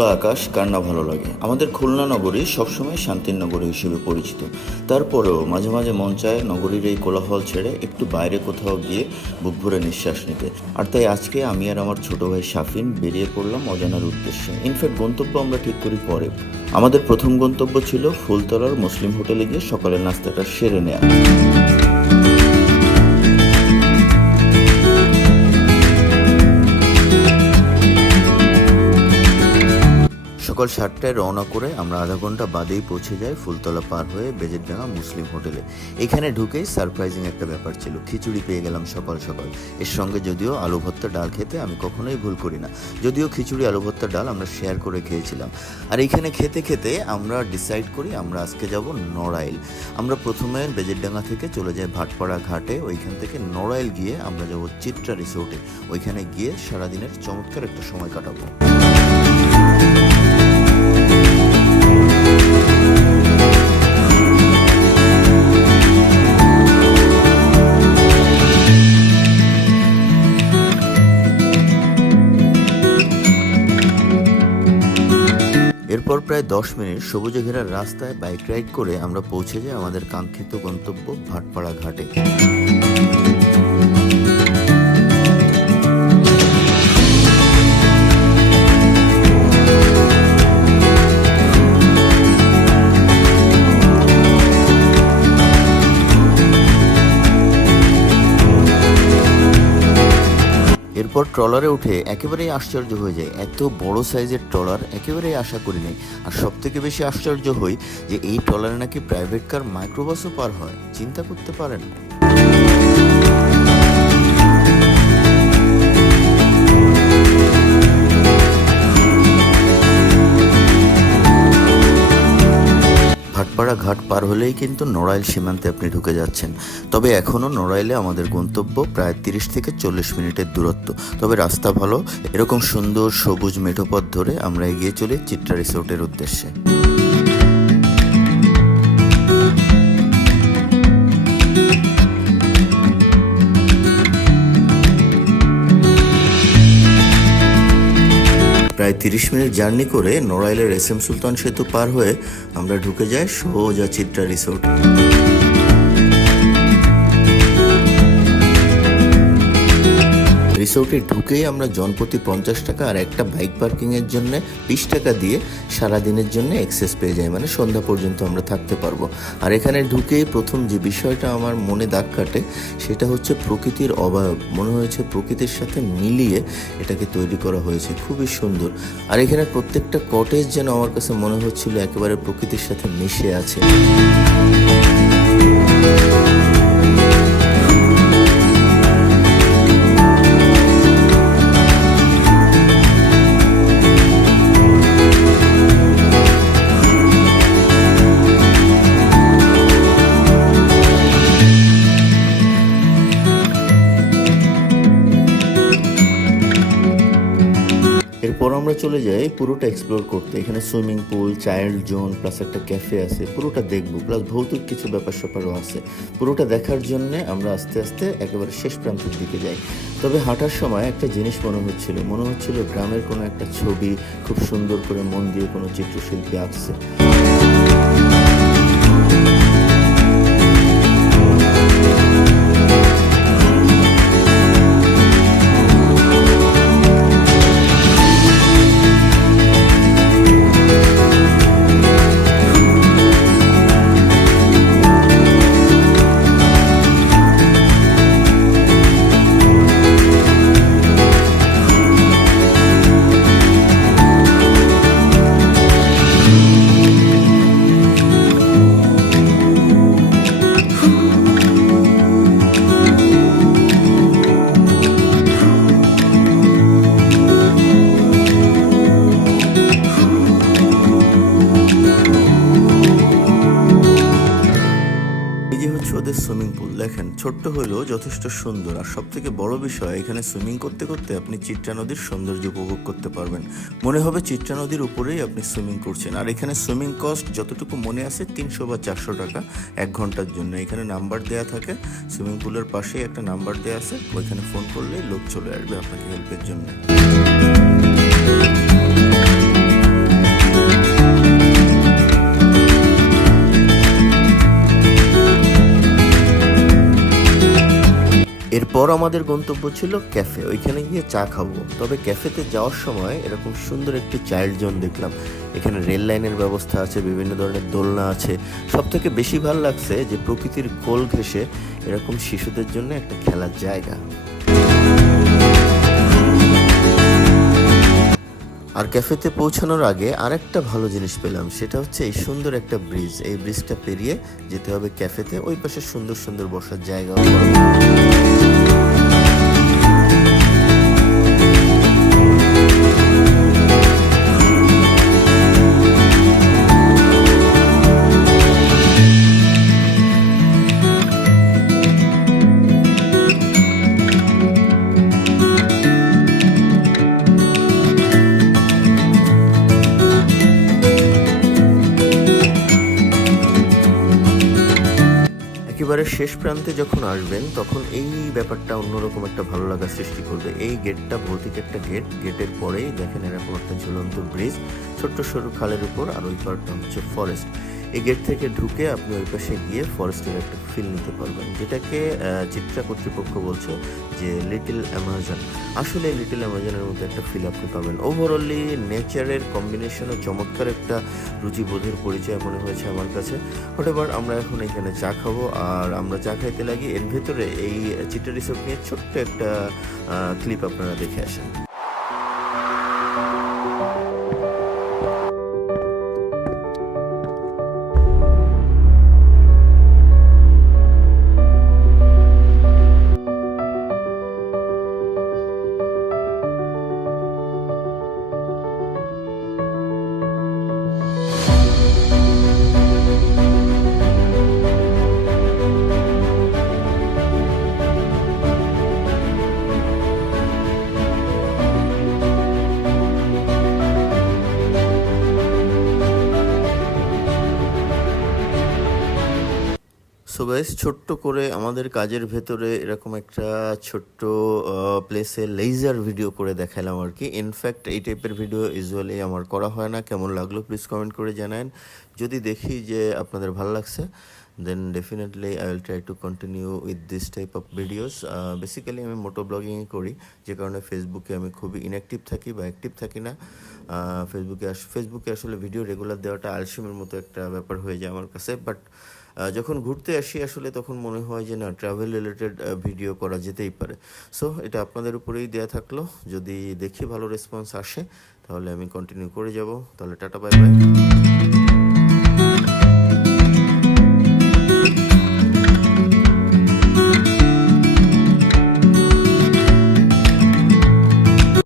খোলা আকাশ, কার না ভালো লাগে? আমাদের খুলনা নগরী সবসময় শান্তির নগরী হিসেবে পরিচিত। তারপরেও মাঝে মাঝে মন চায় নগরীর এই কোলাহল ছেড়ে একটু বাইরে কোথাও গিয়ে বুক ভরে নিঃশ্বাস নিতে। আর তাই আজকে আমি আর আমার ছোট ভাই শাফিন বেরিয়ে পড়লাম অজানার উদ্দেশ্যে। ইনফ্যাক্ট গন্তব্য আমরা ঠিক করি পরে। আমাদের প্রথম গন্তব্য ছিল ফুলতলার মুসলিম হোটেলে গিয়ে সকালের নাস্তাটা সেরে নেওয়া সকাল সাতটায় রওনা করে আমরা আধা ঘণ্টা বাদেই পৌঁছে যাই ফুলতলা পার হয়ে বেজেরডাঙ্গা মুসলিম হোটেলে। এখানে ঢুকেই সারপ্রাইজিং একটা ব্যাপার ছিল, খিচুড়ি পেয়ে গেলাম সকাল সকাল। এর সঙ্গে যদিও আলু ভর্তা ডাল খেতে আমি কখনোই ভুল করি না। যদিও খিচুড়ি, আলু ভর্তা, ডাল আমরা শেয়ার করে খেয়েছিলাম। আর এইখানে খেতে খেতে আমরা ডিসাইড করি আমরা আজকে যাব নড়াইল। আমরা প্রথমে বেজেরডাঙ্গা থেকে চলে যাই ভাটপাড়া ঘাটে। ওইখান থেকে নড়াইল গিয়ে আমরা যাব চিত্রা রিসোর্টে। ওইখানে গিয়ে সারাদিনের চমৎকার একটা সময় কাটাবো। এরপর প্রায় দশ মিনিট সবুজে ঘেরার রাস্তায় বাইক রাইড করে আমরা পৌঁছে যাই আমাদের কাঙ্ক্ষিত গন্তব্য ভাটপাড়া ঘাটে। ট্রলারে উঠে একেবারেই আশ্চর্য হয়ে যায়। এত বড় সাইজের ট্রলার একেবারেই আশা করি নাই। আর সব থেকে বেশি আশ্চর্য হই যে এই ট্রলারে নাকি প্রাইভেট কার মাইক্রোবাসও পার হয়। চিন্তা করতে পারেন। ভাটপাড়া ঘাট পার হলেই কিন্তু নড়াইল সীমান্তে আপনি ঢুকে যাচ্ছেন। তবে এখনও নড়াইলে আমাদের গন্তব্য প্রায় তিরিশ থেকে চল্লিশ মিনিটের দূরত্ব। তবে রাস্তা ভালো, এরকম সুন্দর সবুজ মেঠোপথ ধরে আমরা এগিয়ে চলি চিত্রা রিসোর্টের উদ্দেশ্যে। প্রায় তিরিশ মিনিট জার্নি করে নড়াইলের এস এম সুলতান সেতু পার হয়ে আমরা ঢুকে যাই সোজা চিত্রা রিসোর্ট। রিসোর্টে ঢুকেই আমরা জনপ্রতি পঞ্চাশ টাকা আর একটা বাইক পার্কিংয়ের জন্য বিশ টাকা দিয়ে সারা দিনের জন্য এক্সেস পেয়ে যাই মানে সন্ধ্যা পর্যন্ত আমরা থাকতে পারব। আর এখানে ঢুকেই প্রথম যে বিষয়টা আমার মনে দাগ কাটে, সেটা হচ্ছে প্রকৃতির অবয়ব মনে হয়েছে প্রকৃতির সাথে মিলিয়ে এটাকে তৈরি করা হয়েছে। খুবই সুন্দর। আর এখানে প্রত্যেকটা কটেজ যেন আমার কাছে মনে হচ্ছিল একেবারে প্রকৃতির সাথে মিশে আছে। চলে যাই, পুরোটা এক্সপ্লোর করতে। এখানে swimming pool child zone plus একটা ক্যাফে আছে, পুরোটা দেখব। প্লাস ভৌতিক কিছু ব্যাপার স্যাপারও আছে। পুরোটা দেখার জন্য আমরা আস্তে আস্তে একেবারে শেষ প্রান্তের দিকে যাই। তবে হাঁটার সময় একটা জিনিস মনে হচ্ছিল। মনে হচ্ছিল গ্রামের কোনো একটা ছবি, খুব সুন্দর করে মন দিয়ে কোনো চিত্রশিল্পী আঁকছে। এই যে হচ্ছে ওদের সুইমিং পুল। দেখেন, ছোট্ট হলেও যথেষ্ট সুন্দর। আর সব থেকে বড় বিষয়, এখানে সুইমিং করতে করতে আপনি চিত্রা নদীর সৌন্দর্য উপভোগ করতে পারবেন। মনে হবে চিত্রা নদীর উপরেই আপনি সুইমিং করছেন। আর এখানে সুইমিং কস্ট যতটুকু মনে আছে, তিনশো বা চারশো টাকা এক ঘণ্টার জন্য। এখানে নাম্বার দেওয়া থাকে, সুইমিং পুলের পাশেই একটা নাম্বার দেওয়া আছে। ওইখানে ফোন করলেই লোক চলে আসবে আপনাকে হেল্পের জন্য। এরপর আমাদের গন্তব্য ছিল ক্যাফে। ওইখানে গিয়ে চা খাব। তবে ক্যাফেতে যাওয়ার সময় এরকম সুন্দর একটি চাইল্ড জোন দেখলাম। এখানে রেল লাইনের ব্যবস্থা আছে, বিভিন্ন ধরনের দোলনা আছে। সব থেকে বেশি ভালো লাগছে যে প্রকৃতির কোল ঘেঁষে এরকম শিশুদের জন্য একটা খেলার জায়গা। আর ক্যাফেতে পৌঁছানোর আগে আরেকটা ভালো জিনিস পেলাম, সেটা হচ্ছে এই সুন্দর একটা ব্রিজ। এই ব্রিজটা পেরিয়ে যেতে হবে ক্যাফেতে, ওই পাশে সুন্দর সুন্দর বসার জায়গা শেষ প্রান্তে যখন আসবেন, তখন এই ব্যাপারটা অন্যরকম একটা ভালো লাগার সৃষ্টি করবে। এই গেটটা ভৌতিক একটা গেট গেটের পরেই দেখেন এরকম একটা ঝুলন্ত ব্রিজ ছোট্ট সরু খালের উপর আর ওই পারটা হচ্ছে ফরেস্ট এই গেট থেকে ঢুকে আপনি ওই পাশে গিয়ে ফরেস্টের একটা ফিল নিতে পারবেন, যেটাকে চিত্রা কর্তৃপক্ষ বলছে যে লিটল অ্যামাজন আসলে লিটল অ্যামাজনের মতো একটা ফিল আপনি পাবেন। ওভারঅলি নেচারের কম্বিনেশনে চমৎকার একটা রুচিবোধের পরিচয় মনে হয়েছে আমার কাছে। হোটেবার আমরা এখন এখানে চা খাব আর আমরা চা খাইতে লাগি। এর ভেতরে এই চিত্রা রিসোর্ট নিয়ে ছোট্ট একটা ক্লিপ আপনারা দেখে আসেন। গাইস ছোট্ট করে আমাদের কাজের ভেতরে এরকম একটা ছোট্ট প্লেসে লেজার ভিডিও করে দেখালাম আর কি। ইনফ্যাক্ট এই টাইপের ভিডিও ইউজুয়ালি আমার করা হয় না। কেমন লাগল প্লিজ কমেন্ট করে জানান। যদি দেখি যে আপনাদের ভালো লাগছে then definitely I will try to continue with this type of videos basically আমি মোটো ব্লগিংই করি, যে কারণে ফেসবুকে আমি খুবই ইনঅ্যাক্টিভ থাকি বা অ্যাক্টিভ থাকি না। ফেসবুকে ফেসবুকে আসলে ভিডিও রেগুলার দেওয়াটা আলসিমের মতো একটা ব্যাপার হয়ে যায় আমার কাছে বাট যখন ঘুরতে আসি আসলে তখন মনে হয় যে না ট্রাভেল রিলেটেড ভিডিও করা যেতেই পারে। সো এটা আপনাদের উপরেই দেয়া থাকল। যদি দেখি ভালো রেসপন্স আসে, তাহলে আমি কন্টিনিউ করে যাব। তাহলে টাটা বাই বাই